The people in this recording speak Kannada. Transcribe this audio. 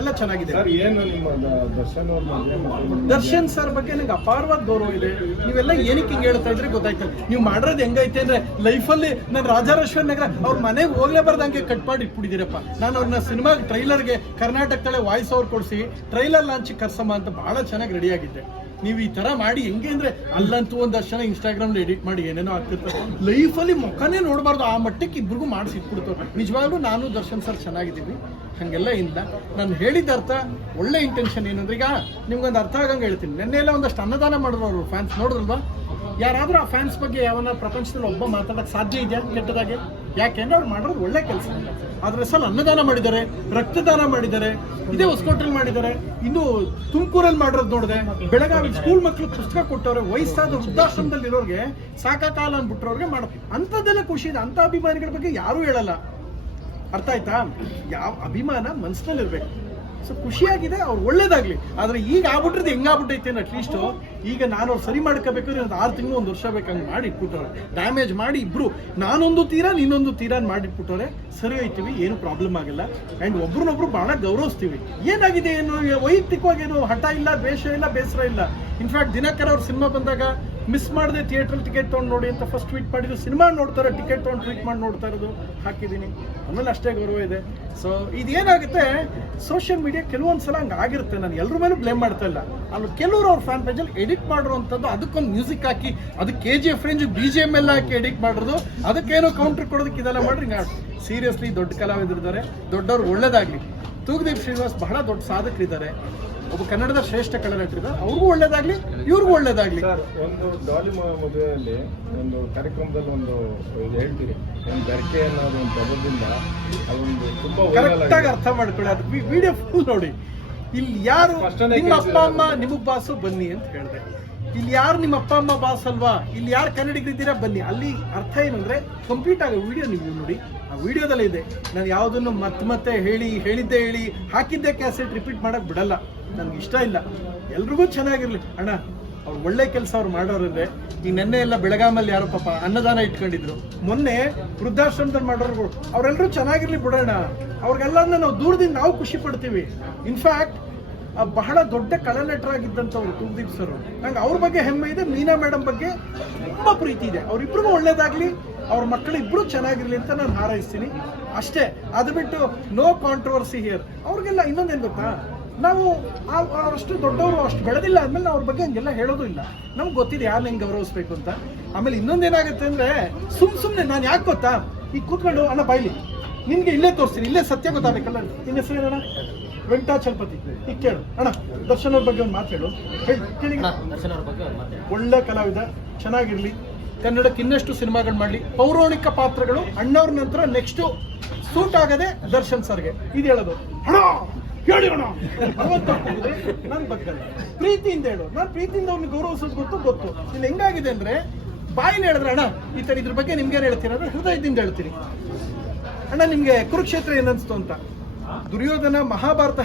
ಎಲ್ಲ ಚೆನ್ನಾಗಿದೆ. ದರ್ಶನ್ ದರ್ಶನ್ ಸರ್ ಬಗ್ಗೆ ನಂಗೆ ಅಪಾರವಾದ ಗೌರವ ಇದೆ. ನೀವೆಲ್ಲ ಏನಕ್ಕೆ ಹಿಂಗೆ ಹೇಳ್ತಾ ಇದ್ರೆ ಗೊತ್ತಾಯ್ತು? ನೀವು ಮಾಡಿರೋದು ಹೆಂಗೈತೆ ಅಂದ್ರೆ ಲೈಫಲ್ಲಿ ನಾನು ರಾಜಾರೇಶ್ವರ್ ನಗರ ಅವ್ರ ಮನೆಗೆ ಹೋಗ್ಲೇಬಾರ್ದಂಗೆ ಕಟ್ ಮಾಡಿ ಇಟ್ಬಿಟ್ಟಿದ್ದೀರಪ್ಪ. ನಾನು ಅವ್ರನ್ನ ಸಿನಿಮಾ ಟ್ರೈಲರ್ಗೆ ಕರ್ನಾಟಕದಲ್ಲೇ ವಾಯ್ಸ್ ಅವ್ರು ಕೊಡಿಸಿ ಟ್ರೈಲರ್ ಲಾಂಚ್ ಕರ್ಸಮ್ಮ ಅಂತ ಬಹಳ ಚೆನ್ನಾಗಿ ರೆಡಿ ಆಗಿದ್ದೆ. ನೀವು ಈ ತರ ಮಾಡಿ ಹೆಂಗೆ ಅಂದ್ರೆ ಅಲ್ಲಂತೂ ಒಂದು ದರ್ಶನ ಇನ್ಸ್ಟಾಗ್ರಾಮ್ ಎಡಿಟ್ ಮಾಡಿ ಏನೇನೋ ಆಗ್ತಿರ್ತಾರೆ ಲೈಫಲ್ಲಿ ಮುಖನೇ ನೋಡಬಾರ್ದು. ಆ ಮಟ್ಟಕ್ಕೆ ಇಬ್ರಿಗೂ ಮಾಡಿಸಿ ಇಟ್ಬಿಡ್ತು ನಿಜವಾಗ್ಲೂ ನಾನು ದರ್ಶನ್ ಸರ್ ಚೆನ್ನಾಗಿದ್ದೀವಿ ಹಂಗೆಲ್ಲ ಇಲ್ಲ. ನಾನು ಹೇಳಿದ ಅರ್ಥ, ಒಳ್ಳೆ ಇಂಟೆನ್ಷನ್ ಏನಂದ್ರೆ ಈಗ ನಿಮ್ಗೊಂದು ಅರ್ಥ ಆಗಂಗೆ ಹೇಳ್ತೀನಿ. ನೆನ್ನೆ ಎಲ್ಲ ಒಂದಷ್ಟು ಅನ್ನದಾನ ಮಾಡಿದ್ರು ಅವರು ಫ್ಯಾನ್ಸ್ ನೋಡಿದ್ರಲ್ವಾ? ಯಾರಾದ್ರೂ ಆ ಫ್ಯಾನ್ಸ್ ಬಗ್ಗೆ ಯಾವನ್ನ ಪ್ರಪಂಚದಲ್ಲಿ ಒಬ್ಬ ಮಾತಾಡಕ್ ಸಾಧ್ಯ ಇದೆಯಾ? ಕೆಟ್ಟದಾಗೆ? ಯಾಕೆಂದ್ರೆ ಅವ್ರು ಮಾಡೋದು ಒಳ್ಳೆ ಕೆಲಸ. ಅದ್ರ ಸಲ ಅನ್ನದಾನ ಮಾಡಿದ್ದಾರೆ, ರಕ್ತದಾನ ಮಾಡಿದ್ದಾರೆ, ಇದೇ ಹೊಸಕೋಟೆಲ್ ಮಾಡಿದ್ದಾರೆ. ಇನ್ನು ತುಮಕೂರಲ್ಲಿ ಮಾಡಿರೋದು ನೋಡಿದೆ, ಬೆಳಗಾವಿ ಸ್ಕೂಲ್ ಮಕ್ಕಳು ಪುಸ್ತಕ ಕೊಟ್ಟವ್ರೆ, ವಯಸ್ಸಾದ ವೃದ್ಧಾಶ್ರಮದಲ್ಲಿ ಇರೋರಿಗೆ ಸಾಕಾಕಾಲ ಅಂದ್ಬಿಟ್ರವ್ರಿಗೆ ಮಾಡ್ತೀವಿ ಅಂಥದ್ದೆಲ್ಲ ಖುಷಿ ಇದೆ. ಅಂಥ ಅಭಿಮಾನಿಗಳ ಬಗ್ಗೆ ಯಾರೂ ಹೇಳಲ್ಲ. ಅರ್ಥ ಆಯ್ತಾ? ಯಾವ ಅಭಿಮಾನ ಮನಸ್ಸಿನಲ್ಲಿ ಇರಬೇಕು ಸೊ ಖುಷಿಯಾಗಿದೆ, ಅವ್ರು ಒಳ್ಳೇದಾಗ್ಲಿ. ಆದ್ರೆ ಈಗ ಆಗ್ಬಿಟ್ರದ್ದು ಹೆಂಗಾಗ್ಬಿಟ್ಟೈತೆ ಅಟ್ಲೀಸ್ಟ್ ಈಗ ನಾನು ಅವ್ರು ಸರಿ ಮಾಡ್ಕೋಬೇಕಾದ್ರೆ ಒಂದು ಆರು ತಿಂಗಳು ಒಂದು ವರ್ಷ ಬೇಕಂಗೆ ಮಾಡಿ ಇಟ್ಬಿಟ್ಟವ್ರೆ. ಡ್ಯಾಮೇಜ್ ಮಾಡಿ ಇಬ್ರು. ನಾನೊಂದು ತೀರಾ, ನೀನೊಂದು ತೀರಾ ಮಾಡಿಟ್ಬಿಟ್ಟವ್ರೆ ಸರಿ ಹೋಯ್ತೀವಿ, ಏನು ಪ್ರಾಬ್ಲಮ್ ಆಗಿಲ್ಲ. ಆ್ಯಂಡ್ ಒಬ್ರನ್ನೊಬ್ರು ಬಹಳ ಗೌರವಿಸ್ತೀವಿ. ಏನಾಗಿದೆ ಏನು? ವೈಯಕ್ತಿಕವಾಗಿ ಏನು ಹಠ ಇಲ್ಲ, ದ್ವೇಷ ಇಲ್ಲ, ಬೇಸರ ಇಲ್ಲ? ಇನ್ಫ್ಯಾಕ್ಟ್ ದಿನಕರ ಅವ್ರ ಸಿನಿಮಾ ಬಂದಾಗ ಮಿಸ್ ಮಾಡಿದೆ ಥಿಯೇಟ್ರಲ್ಲಿ ಟಿಕೆಟ್ ತೊಗೊಂಡು ನೋಡಿ ಅಂತ ಫಸ್ಟ್ ಟ್ವೀಟ್ ಮಾಡಿದ್ರು. ಸಿನಿಮಾ ನೋಡ್ತಾರೆ ಟಿಕೆಟ್ ತೊಗೊಂಡು ಟ್ವೀಟ್ ಮಾಡಿ ನೋಡ್ತಾ ಇರೋದು. ಹಾಕಿದ್ದೀನಿ. ಆಮೇಲೆ ಅಷ್ಟೇ ಗೌರವ ಇದೆ. ಸೊ ಇದೇನಾಗುತ್ತೆ? ಸೋಷಿಯಲ್ ಮೀಡಿಯಾ ಕೆಲವೊಂದು ಸಲ ಹಂಗೆ ಆಗಿರುತ್ತೆ. ನಾನು ಎಲ್ಲರ ಮೇಲೂ ಬ್ಲೇಮ್ ಮಾಡ್ತಾ ಇಲ್ಲ. ಅಲ್ಲಿ ಕೆಲವರು ಅವ್ರ ಫ್ಯಾನ್ ಪೇಜಲ್ಲಿ ಎಡಿಟ್ ಮಾಡಿರುವಂಥದ್ದು ಅದಕ್ಕೊಂದು ಮ್ಯೂಸಿಕ್ ಹಾಕಿ ಅದು K G F range B G M ಎಲ್ಲ ಹಾಕಿ ಎಡಿಟ್ ಮಾಡಿರೋದು. ಅದಕ್ಕೇನೋ ಕೌಂಟರ್ ಕೊಡೋದಕ್ಕೆ ಇದೆಲ್ಲ ಮಾಡ್ರಿ. ಸೀರಿಯಸ್ಲಿ ದೊಡ್ಡ ಕಲಾವಿದರಿದ್ದಾರೆ. ದೊಡ್ಡವ್ರು ಒಳ್ಳೇದಾಗಲಿ. ತೂಗುದೀಪ್ ಶ್ರೀನಿವಾಸ್ ಬಹಳ ದೊಡ್ಡ ಸಾಧಕರಿದ್ದಾರೆ. ಒಬ್ಬ ಕನ್ನಡದ ಶ್ರೇಷ್ಠ ಕಲಾವಿದರಿದ್ದಾರೆ ಅವ್ರಿಗೂ ಒಳ್ಳೇದಾಗ್ಲಿ ಇವ್ರಿಗೂ ಒಳ್ಳೇದಾಗ್ಲಿ. ಒಂದು ಡಾಲಿ ಮದುವೆಯಲ್ಲಿ ಒಂದು ಕಾರ್ಯಕ್ರಮದಲ್ಲಿ ಒಂದು ಹೇಳ್ತೀರಿ. ಒಂದು ಗರಿಕೆ ಅನ್ನೋದು ಒಂದು ಪದದಿಂದ ಅದೊಂದು ತುಂಬಾ viral ಕರೆಕ್ಟ್ ಆಗಿ ಅರ್ಥ ಮಾಡ್ಕೊಳ್ಳಿ. ಅದು ವಿಡಿಯೋ ಫುಲ್ ನೋಡಿ. ಇಲ್ಲಿ ಯಾರು ನಿಮ್ಮ ಅಪ್ಪ ಅಮ್ಮ ನಿಮಗ್ ಬಾಸು ಬನ್ನಿ ಅಂತ ಹೇಳಿದೆ. ಇಲ್ಲಿ ಯಾರು ನಿಮ್ಮ ಅಪ್ಪ ಅಮ್ಮ ಬಾಸ್ ಅಲ್ವಾ? ಇಲ್ಲಿ ಯಾರು ಕನ್ನಡಿಗರಿದ್ದೀರಾ ಬನ್ನಿ. ಅಲ್ಲಿ ಅರ್ಥ ಏನಂದ್ರೆ ಕಂಪ್ಲೀಟ್ ಆಗಿ ವಿಡಿಯೋ ನೀವು ನೋಡಿ. ಆ ವಿಡಿಯೋದಲ್ಲಿ ಇದೆ. ನಾನು ಯಾವುದನ್ನು ಮತ್ತೆ ಮತ್ತೆ ಹೇಳಿ ಹೇಳಿದ್ದೆ ಹೇಳಿ ಹಾಕಿದ್ದೆ ಕ್ಯಾಸೆಟ್ ರಿಪೀಟ್ ಮಾಡಕ್ ಬಿಡಲ್ಲ. ನನ್ಗೆ ಇಷ್ಟ ಇಲ್ಲ. ಎಲ್ರಿಗೂ ಚೆನ್ನಾಗಿರ್ಲಿ. ಅಣ್ಣ ಅವ್ರು ಒಳ್ಳೆ ಕೆಲಸ ಅವ್ರು ಮಾಡೋರಿದ್ರೆ ಈ ನೆನ್ನೆ ಎಲ್ಲ ಬೆಳಗಾಮಲ್ಲಿ ಯಾರೋ ಪಾಪ ಅನ್ನದಾನ ಇಟ್ಕೊಂಡಿದ್ರು. ಮೊನ್ನೆ ವೃದ್ಧಾಶ್ರಮದಲ್ಲಿ ಮಾಡೋರು ಅವರೆಲ್ಲರೂ ಚೆನ್ನಾಗಿರ್ಲಿ ಬಿಡೋಣ. ಅವ್ರಿಗೆಲ್ಲರನ್ನ ನಾವು ದೂರದಿಂದ ನಾವು ಖುಷಿ ಪಡ್ತೀವಿ. ಇನ್ಫ್ಯಾಕ್ಟ್ ಬಹಳ ದೊಡ್ಡ ಕಳನಟರಾಗಿದ್ದಂಥವ್ರು ಕುಲದೀಪ್ ಸರ್ ನಂಗೆ ಅವ್ರ ಬಗ್ಗೆ ಹೆಮ್ಮೆ ಇದೆ, ಮೀನಾ ಮೇಡಮ್ ಬಗ್ಗೆ ತುಂಬಾ ಪ್ರೀತಿ ಇದೆ. ಅವರಿಬ್ರಿಗೂ ಒಳ್ಳೇದಾಗ್ಲಿ, ಅವ್ರ ಮಕ್ಕಳು ಚೆನ್ನಾಗಿರಲಿ ಅಂತ ನಾನು ಹಾರೈಸ್ತೀನಿ. ಅಷ್ಟೇ, ಅದು ಬಿಟ್ಟು ನೋ ಕಾಂಟ್ರವರ್ಸಿ ಹಿಯರ್ ಅವ್ರಿಗೆಲ್ಲ ಇನ್ನೊಂದೇನು ಗೊತ್ತಾ? ನಾವು ಅಷ್ಟು ದೊಡ್ಡವರು ಅಷ್ಟು ಬೆಳೆದಿಲ್ಲ ಆದ್ಮೇಲೆ ನಾವು ಅವ್ರ ಬಗ್ಗೆ ಹಂಗೆಲ್ಲ ಹೇಳೋದು ಇಲ್ಲ. ನಮ್ಗೆ ಗೊತ್ತಿದೆ ಯಾರು ಹೆಂಗೆ ಗೌರವಿಸ್ಬೇಕು ಅಂತ. ಆಮೇಲೆ ಇನ್ನೊಂದೇನಾಗುತ್ತೆ ಅಂದ್ರೆ ಸುಮ್ ಸುಮ್ಮನೆ ನಾನು ಯಾಕೆ ಗೊತ್ತಾ? ಈಗ ಕೂತ್ಕೊಂಡು, ಅಣ್ಣ ಬಾಯ್ಲಿ ನಿನಗೆ ಇಲ್ಲೇ ತೋರಿಸ್ತೀನಿ, ಇಲ್ಲೇ ಸತ್ಯ ಗೊತ್ತಾಗಬೇಕಲ್ಲ. ನಿನ್ನ ಹೆಸರು ಏನಣ್ಣ? ವೆಂಕಟಾಚಲಪತಿ ಈಗ ಕೇಳು. ಅಣ್ಣ ದರ್ಶನ್ ಅವ್ರ ಬಗ್ಗೆ ಒಂದು ಮಾತು ಹೇಳು. ಹೇಳಿ ಹೇಳಿ. ದರ್ಶನ್ ಅವ್ರ ಬಗ್ಗೆ ಒಂದು ಮಾತಾಡಿ ಒಳ್ಳೆ ಕಲಾವಿದ ಚೆನ್ನಾಗಿರ್ಲಿ. ಕನ್ನಡಕ್ಕೆ ಇನ್ನಷ್ಟು ಸಿನಿಮಾಗಳು ಮಾಡಲಿ. ಪೌರಾಣಿಕ ಪಾತ್ರಗಳು ಅಣ್ಣವ್ರ ನಂತರ ನೆಕ್ಸ್ಟ್ ಸೂಟ್ ಆಗದೆ ದರ್ಶನ್ ಸರ್ಗೆ. ಇದು ಹೇಳೋದು. ಹಣ ಹೇಳಿ ಅಣ್ಣ. ನಾನು ಬಗ್ಗಲ್ಲ ಪ್ರೀತಿಯಿಂದ ಹೇಳು. ನಾನು ಪ್ರೀತಿಯಿಂದ ಅವ್ನಿಗೆ ಗೌರವಿಸೋದು ಗೊತ್ತು? ಗೊತ್ತು. ಇಲ್ಲಿ ಹೆಂಗಾಗಿದೆ ಅಂದ್ರೆ ಬಾಯಿಲಿ ಹೇಳಿದ್ರೆ ಅಣ್ಣ ಈ ತರ ಇದ್ರ ಬಗ್ಗೆ ನಿಮ್ಗೆ ಹೇಳ್ತೀರ ಅಂದ್ರೆ ಹೃದಯದಿಂದ ಹೇಳ್ತೀನಿ ಅಣ್ಣ ನಿಮ್ಗೆ ಕುರುಕ್ಷೇತ್ರ ಏನನ್ಸ್ತು ಅಂತ? ದುರ್ಯೋಧನ ಮಹಾಭಾರತ